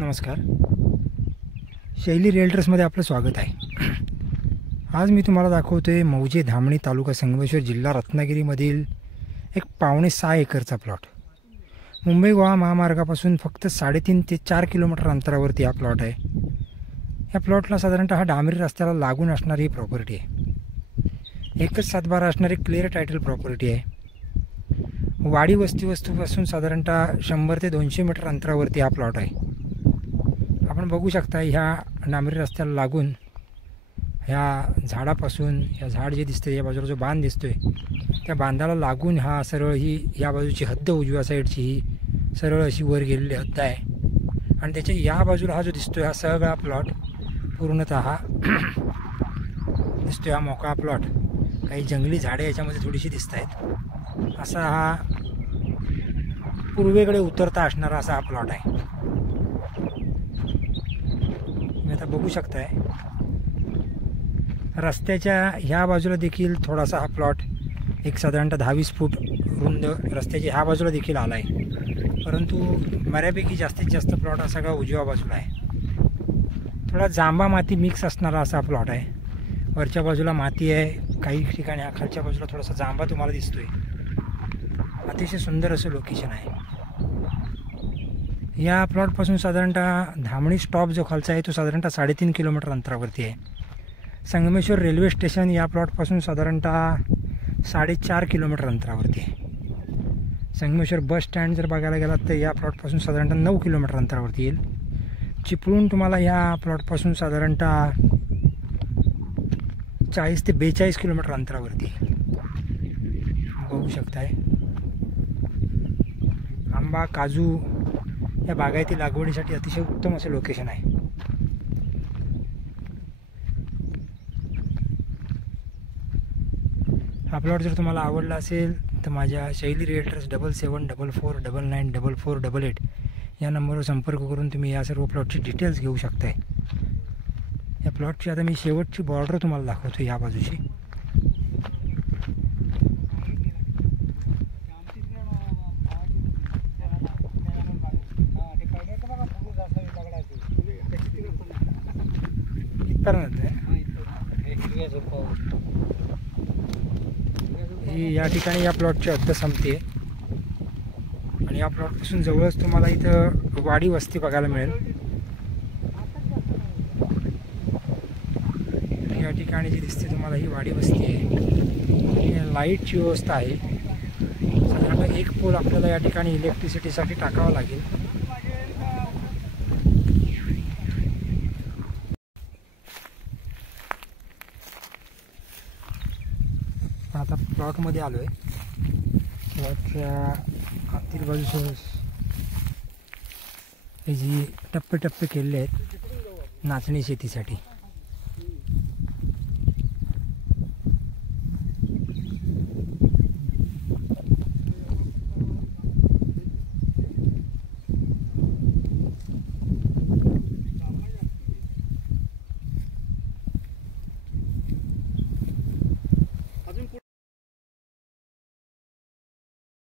नमस्कार. शैली रिअल्टर्समध्ये आपलं स्वागत आहे. आज मी तुम्हाला दाखवतोय मौजे धामणी तालुका संगमेश्वर जिल्हा रत्नागिरीमधील एक 5.5 एकरचा प्लॉट. मुंबई गोवा महामार्गापासून फक्त 3.5 ते 4 किलोमीटर अंतरावरती हा प्लॉट आहे. या प्लॉटला साधारणतः हा डांबरी रस्त्याला लागून असणारी प्रॉपर्टी आहे. एकच सातबारा असणारी क्लिअर टायटल प्रॉपर्टी आहे. वाडी वस्तीपासून साधारणतः 100 ते 200 मीटर अंतरावरती हा प्लॉट आहे. आपण बघू शकता ह्या डांबरी रस्त्याला लागून ह्या झाडापासून ह्या झाड जे दिसते या बाजूला जो बांध दिसतोय त्या बांधाला लागून हा सरळ ही या बाजूची हद्द उजव्या साईडची ही सरळ अशी वर गेलेली हद्द आहे. आणि त्याच्या या बाजूला हा जो दिसतोय हा सगळा प्लॉट पूर्णतः दिसतोय. हा मोकळा प्लॉट, काही जंगली झाडे याच्यामध्ये थोडीशी दिसत आहेत. असा हा पूर्वेकडे उतरता असणारा असा हा प्लॉट आहे. तुम्ही आता बघू शकताय रस्त्याच्या ह्या बाजूला देखील थोडासा हा प्लॉट एक साधारणतः 10-20 फूट रुंद रस्त्याच्या ह्या बाजूला देखील आला आहे. परंतु बऱ्यापैकी जास्तीत जास्त प्लॉट हा सगळा उजव्या बाजूला आहे. थोडा जांबा माती मिक्स असणारा असा प्लॉट आहे. वरच्या बाजूला माती आहे, काही ठिकाणी हा खालच्या बाजूला थोडासा जांबा तुम्हाला दिसतोय. अतिशय सुंदर असं लोकेशन आहे. या प्लॉटपासून साधारणतः धामणी स्टॉप जो खालचा आहे तो साधारणतः 3.5 किलोमीटर अंतरावरती आहे. संगमेश्वर रेल्वे स्टेशन या प्लॉटपासून साधारणतः 4.5 किलोमीटर अंतरावरती आहे. संगमेश्वर बस स्टँड जर बघायला गेलात तर या प्लॉटपासून साधारणतः 9 किलोमीटर अंतरावरती येईल. चिपळूण तुम्हाला या प्लॉटपासून साधारणतः 40 ते 42 किलोमीटर अंतरावरती बघू शकताय. आंबा, काजू या बागायती लागवडीसाठी अतिशय उत्तम असे लोकेशन आहे. हा प्लॉट जर तुम्हाला आवडला असेल तर माझ्या शैली रिअल्टर्स 7744994488 या नंबरवर संपर्क करून तुम्ही या सर्व प्लॉटची डिटेल्स घेऊ शकताय. या प्लॉटची आता मी शेवटची बॉर्डर तुम्हाला दाखवतो या बाजूची. ही या ठिकाणी या प्लॉटची हद्द संपते आणि या प्लॉटपासून जवळच तुम्हाला इथं वाडी वस्ती बघायला मिळेल. या ठिकाणी जी दिसते तुम्हाला ही वाडी वस्ती आहे. लाईटची व्यवस्था आहे. साधारणतः एक पोल आपल्याला या ठिकाणी इलेक्ट्रिसिटीसाठी टाकावा लागेल. आता प्लॉटमध्ये आलो आहे. प्लॉटच्या आतील बाजूस हे जी टप्पे केलेले आहेत नाचणी शेतीसाठी.